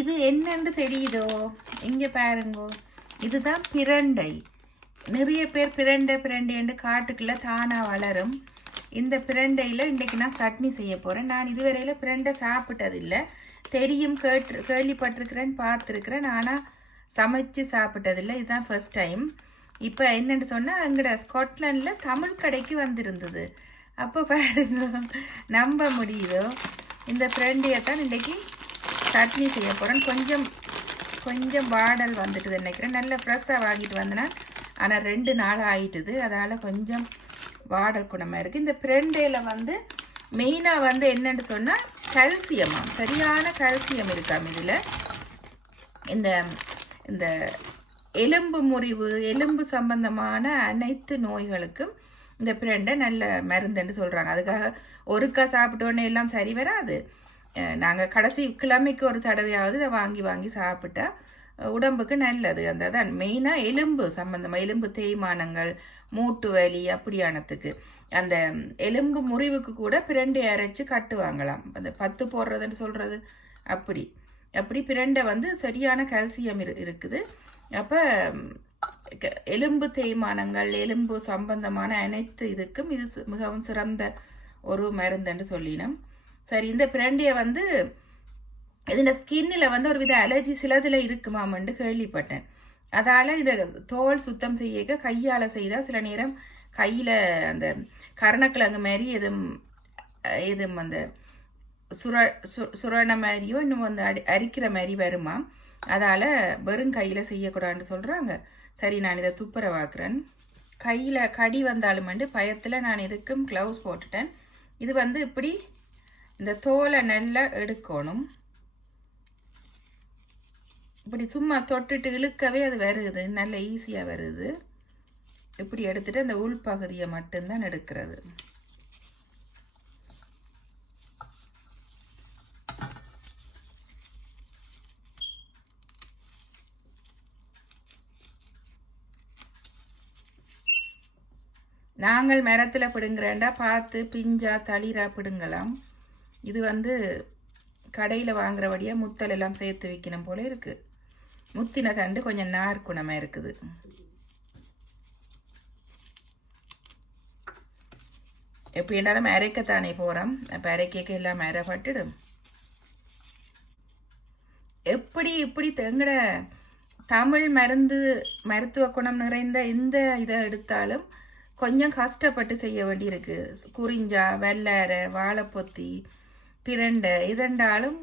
இது என்னன்னு தெரியுதோ? இங்கே பாருங்கோ. இதுதான் பிரண்டை. நிறைய பேர் பிரண்டை பிரண்டைன்னு காட்டுக்குள்ளே தானாக வளரும். இந்த பிரண்டையில் இன்றைக்கு நான் சட்னி செய்ய போகிறேன் நான் இதுவரையில் பிரண்டை சாப்பிட்டதில்லை. தெரியும் கேட்டு கேள்விப்பட்டிருக்கிறேன்னு பார்த்துருக்குறேன். ஆனால் சமைச்சு சாப்பிட்டதில்லை. இதுதான் ஃபர்ஸ்ட் டைம் இப்போ என்னென்னு சொன்னால் எங்கட ஸ்காட்லாண்டில் தமிழ் கடைக்கு வந்திருந்தது. அப்போ பாருங்க. நம்ப முடியுதோ? இந்த பிரண்டையை தான் இன்றைக்கி சட்னி செய்ய போகிறேன் கொஞ்சம் கொஞ்சம் வாடல் வந்துட்டுது நினைக்கிறேன். நல்ல ஃப்ரெஷ்ஷாக வாங்கிட்டு வந்தேன்னா ஆனால் ரெண்டு நாள் ஆகிட்டுது அதால் கொஞ்சம் வாடல் குணமாக இருக்குது இந்த ஃப்ரெண்டேல வந்து மெயினாக வந்து என்னென்னு சொன்னால் கல்சியமாக சரியான கல்சியம் இருக்காம் இதில் இந்த இந்த எலும்பு முறிவு எலும்பு சம்பந்தமான அனைத்து நோய்களுக்கும் இந்த பிரண்டை நல்ல மருந்துன்னு சொல்கிறாங்க அதுக்காக ஒருக்கா சாப்பிட்டோன்னே எல்லாம் சரி வராது. நாங்கள் கடைசி கிழமைக்கு ஒரு தடவையாவது இதை வாங்கி வாங்கி சாப்பிட்டா உடம்புக்கு நல்லது. அந்த தான் மெயினாக எலும்பு சம்பந்தமாக எலும்பு தேய்மானங்கள் மூட்டு வலி அப்படியானத்துக்கு. அந்த எலும்பு முறிவுக்கு கூட பிரண்டை இறைச்சி கட்டுவாங்களாம். அந்த பத்து போடுறதுன்னு சொல்கிறது அப்படி. அப்படி பிரண்டை வந்து சரியான கால்சியம் இரு இருக்குது. அப்போ எலும்பு தேய்மானங்கள் எலும்பு சம்பந்தமான அனைத்து இதுக்கும் இது மிகவும் சிறந்த ஒரு மருந்துன்னு சொல்லினோம். சரி இந்த பிரண்டியை வந்து இதுல ஸ்கின்னில் வந்து ஒரு வித அலர்ஜி சிலதில் இருக்குமாமன்னு கேள்விப்பட்டேன். அதால் இதை தோல் சுத்தம் செய்ய கையால் செய்தால் சில நேரம் கையில் அந்த கருணக்கிழங்கு மாதிரி எதுவும் எதுவும் அந்த சுர சு சுரண மாதிரியோ இன்னும் வந்து அடி அரிக்கிற மாதிரி வருமா? அதால் வெறும் கையில் செய்யக்கூடாதுன்னு சொல்கிறாங்க சரி நான் இதை துப்புரவாக்குறேன். கையில் கடி வந்தாலும் வந்து பயத்தில் நான் இதுக்கும் க்ளவுஸ் போட்டுட்டேன். இது வந்து இப்படி இந்த தோலை நல்லா எடுக்கணும். இப்படி சும்மா தொட்டுட்டு இழுக்கவே அது வருது. நல்ல ஈஸியாக வருது. இப்படி எடுத்துட்டு அந்த உள்பகுதியை மட்டும்தான் எடுக்கிறது. நாங்கள் மரத்தில் பிடுங்குறேன்டா பார்த்து பிஞ்சா தளிரா பிடுங்கலாம். இது வந்து கடையில் வாங்குறபடியாக முத்தல் எல்லாம் சேர்த்து வைக்கணும் போல இருக்குது முத்தின தண்டு கொஞ்சம் நார் குணமாக இருக்குது. எப்படி இருந்தாலும் அரைக்கத்தானே போகிறோம் அப்போ அரைக்க எல்லாம் அரைப்பட்டுடும் எப்படி இப்படி எங்கட தமிழ் மருந்து மருத்துவ குணம் நிறைந்த இந்த இதை எடுத்தாலும் கொஞ்சம் கஷ்டப்பட்டு செய்ய வேண்டியிருக்கு. குறிஞ்சா வெள்ளரை வாழைப்பொத்தி பிரண்டை இதெண்டாலும்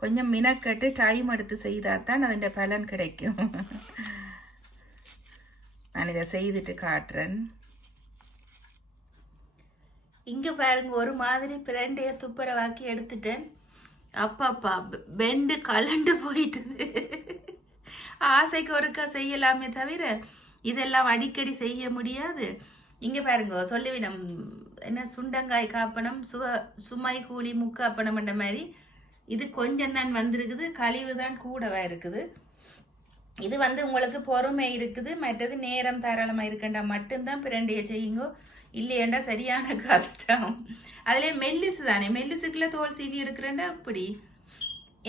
கொஞ்சம் மினக்கட்டு டைம் எடுத்து செய்தால் தான் அதன் பலன் கிடைக்கும். நான் இதை செய்துட்டு காட்டுறேன். இங்க பாருங்க ஒரு மாதிரி பிரண்டைய துப்புரவாக்கி எடுத்துட்டேன். அப்பாப்பா பெண்டு கலண்டு போயிட்டுது. ஆசைக்கு ஒருக்கா செய்யலாமே தவிர இதெல்லாம் அடிக்கடி செய்ய முடியாது. இங்க பாருங்க சொல்லுவினம் என்ன சுண்டங்காய் காப்பனம் சுவ சுமை கூலி முக்காப்பனம் என்ற மாதிரி. இது கொஞ்சம் தான் வந்திருக்குது கழிவு தான் கூடவா இருக்குது. இது வந்து உங்களுக்கு பொறுமை இருக்குது மற்றது நேரம் தாராளமாக இருக்கண்டா மட்டும்தான் பிரண்டையை செய்யுங்கோ. இல்லையண்டா சரியான கஷ்டம். அதுலேயே மெல்லிசு தானே மெல்லிசுக்குள்ள தோல் சீவி எடுக்கிறேன்டா அப்படி.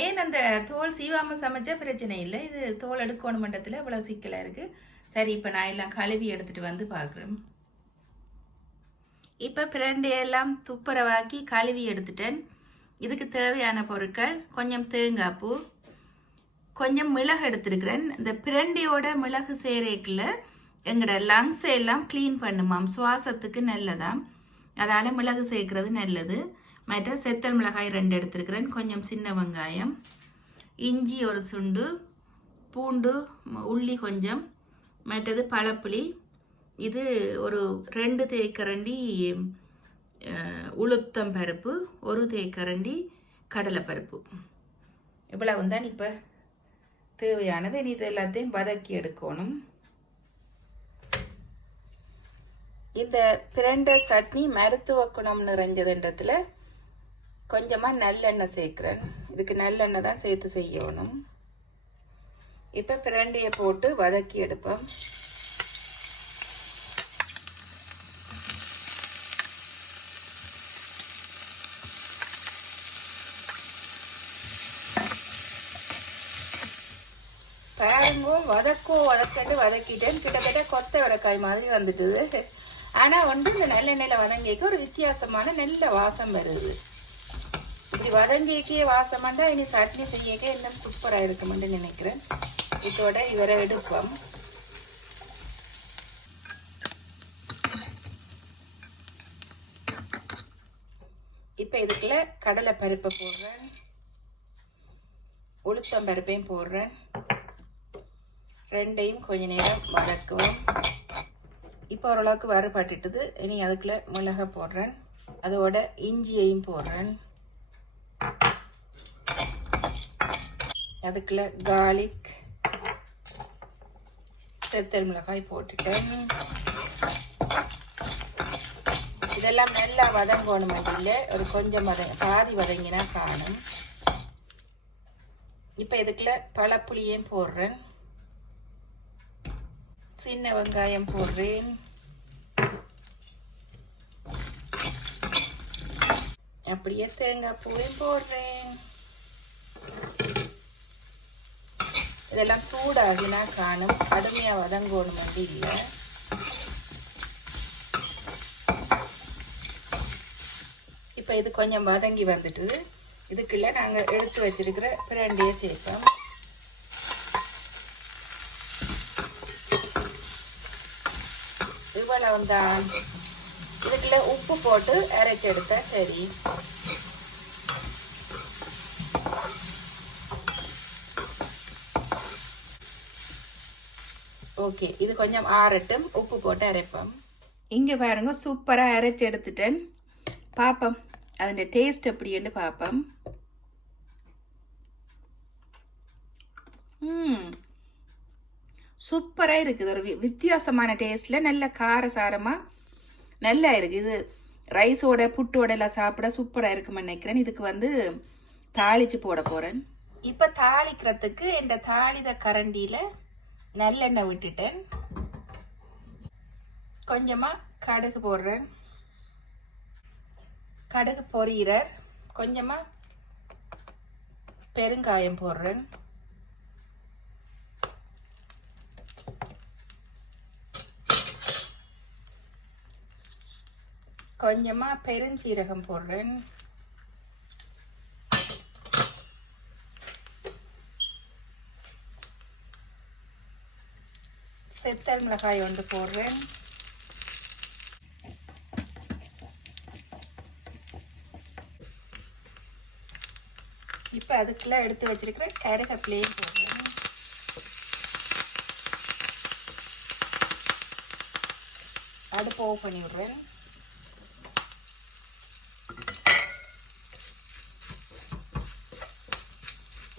ஏன் அந்த தோல் சீவாமல் சமைச்சா பிரச்சனை இல்லை இது தோல் எடுக்கணும் மட்டத்தில் இவ்வளோ சிக்கலாக இருக்குது சரி இப்போ நான் எல்லாம் கழுவி எடுத்துகிட்டு வந்து பார்க்குறேன் இப்போ பிரண்டையெல்லாம் துப்புரவாக்கி கழுவி எடுத்துட்டேன். இதுக்கு தேவையான பொருட்கள் கொஞ்சம் தேங்காய் பூ கொஞ்சம் மிளகு எடுத்துருக்கிறேன். இந்த பிரண்டியோட மிளகு சேரேக்கில் எங்களோட லங்ஸை எல்லாம் க்ளீன் பண்ணுமாம். சுவாசத்துக்கு நல்லதாம். அதால் மிளகு சேர்க்கறது நல்லது. மற்ற செத்தல் மிளகாய் ரெண்டு எடுத்துருக்கிறேன். கொஞ்சம் சின்ன வெங்காயம் இஞ்சி ஒரு சுண்டு பூண்டு உள்ளி கொஞ்சம் மற்றது பழப்புளி இது ஒரு ரெண்டு தேக்கரண்டி உளுத்தம் பருப்பு ஒரு தேக்கரண்டி கடலைப்பருப்பு இவ்வளவு தான் இப்போ தேவையானது. இனி இது எல்லாத்தையும் வதக்கி எடுக்கணும். இந்த பிரண்டை சட்னி மருத்துவ குணம் நிறைஞ்சதுன்றதுல கொஞ்சமாக நல்லெண்ணெய் சேர்க்குறேன். இதுக்கு நல்லெண்ணெய் தான் சேர்த்து செய்யணும். இப்போ பிரண்டையை போட்டு வதக்கி எடுப்போம் பாருங்கோ வதக்கோ வதக்கண்டு வதக்கிட்டேன். கிட்டத்தட்ட கொத்த வரக்காய் மாதிரி வந்துட்டுது. ஆனா வந்து இந்த நல்லெண்ணெயில வதங்கிக்க ஒரு வித்தியாசமான நல்ல வாசம் வருது. இப்படி வதங்கிக்கே வாசமாண்டா இனி சட்னி செய்யக்க இன்னும் சூப்பரா இருக்குமென்று நினைக்கிறேன். இதோட இவரை எடுப்போம். இப்போ இதுக்குள்ள கடலை பருப்பை போடுறேன். உளுத்தம் பருப்பையும் போடுறேன். ரெண்டையும் கொஞ்ச நேரம் வதக்குவோம். இப்போ ஓரளவுக்கு வறுபட்டுட்டுது. இனி அதுக்குள்ள மிளகாய் போடுறேன். அதோட இஞ்சியையும் போடுறேன். அதுக்குள்ள கார்லிக் செத்தல் மிளகாய் போட்டுட்டேன். இதெல்லாம் நல்லா வதங்கணும் இல்லை ஒரு கொஞ்சம் வத பாதி வதங்கினா காணும். இப்போ இதுக்குள்ள பழப்புளியும் போடுறேன். சின்ன வெங்காயம் போடுறேன் அப்படியே தேங்காய் பூவையும் போடுறேன் இதெல்லாம் சூடாகினா காணும் கடுமையாக வதங்கணும் வந்து இல்லை இப்போ இது கொஞ்சம் வதங்கி வந்துட்டு இதுக்குள்ளே நாங்கள் எடுத்து வச்சிருக்கிற பிரண்டியை சேர்ப்போம் அந்த தான் இதுக்குள்ள உப்பு போட்டு அரைச்சி எடுத்தா சரி ஓகே இது கொஞ்சம் ஆறட்டும் உப்பு போட்டு அரைப்போம். இங்கே பாருங்க சூப்பராக அரைச்சி எடுத்துட்டேன் பார்ப்போம் அதோட டேஸ்ட் எப்படின்னு பார்ப்போம் ம் சூப்பராக இருக்குது ஒரு வி- வித்தியாசமான டேஸ்ட்டில் நல்ல காரசாரமாக நல்லா இருக்குது இது ரைஸோட புட்டோட எல்லாம் சாப்பிட சூப்பராக இருக்குமென்னு நினைக்கிறேன். இதுக்கு வந்து தாளிச்சு போட போகிறேன் இப்போ தாளிக்கிறதுக்கு இந்த தாளித கரண்டியில் நல்லெண்ணெய் விட்டுட்டேன். கொஞ்சமாக கடுகு போடுறேன். கடுகு பொரியறர் கொஞ்சமாக பெருங்காயம் போடுறேன். கொஞ்சமாக பெருஞ்சீரகம் போடுறேன். செத்தல் மிளகாய் ஒன்று போடுறேன். இப்போ அதுக்கெல்லாம் எடுத்து வச்சிருக்கிற கருகப்பிலையும் போடுறேன். அடுப்பு ஓ பண்ணி விடுறேன்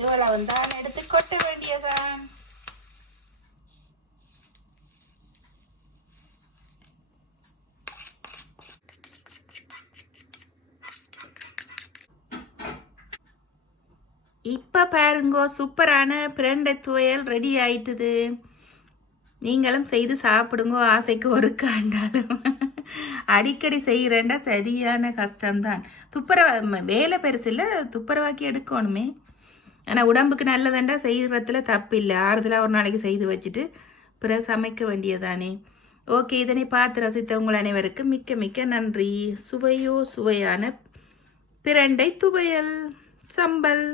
இவ்வளவு தான் எடுத்து கொட்ட வேண்டியதான் இப்போ பாருங்கோ சூப்பரான பிரண்டை துவையல் ரெடி ஆயிட்டுது. நீங்களும் செய்து சாப்பிடுங்கோ ஆசைக்கு ஒரு காண்டாலும். அடிக்கடி செய்கிறேன்டா சரியான கஷ்டம்தான். துப்புரவா வேலை பெருசு இல்லை துப்புரவாக்கி எடுக்கணுமே. ஆனால் உடம்புக்கு நல்லதுண்டா செய்கிறதுல தப்பு இல்லை ஆறுதலாக ஒரு நாளைக்கு செய்து வச்சுட்டு பிறகு சமைக்க வேண்டியதானே ஓகே இதனை பார்த்து ரசித்த உங்கள் அனைவருக்கும் மிக்க மிக்க நன்றி. சுவையோ சுவையான பிரண்டை துவையல் சம்பல்.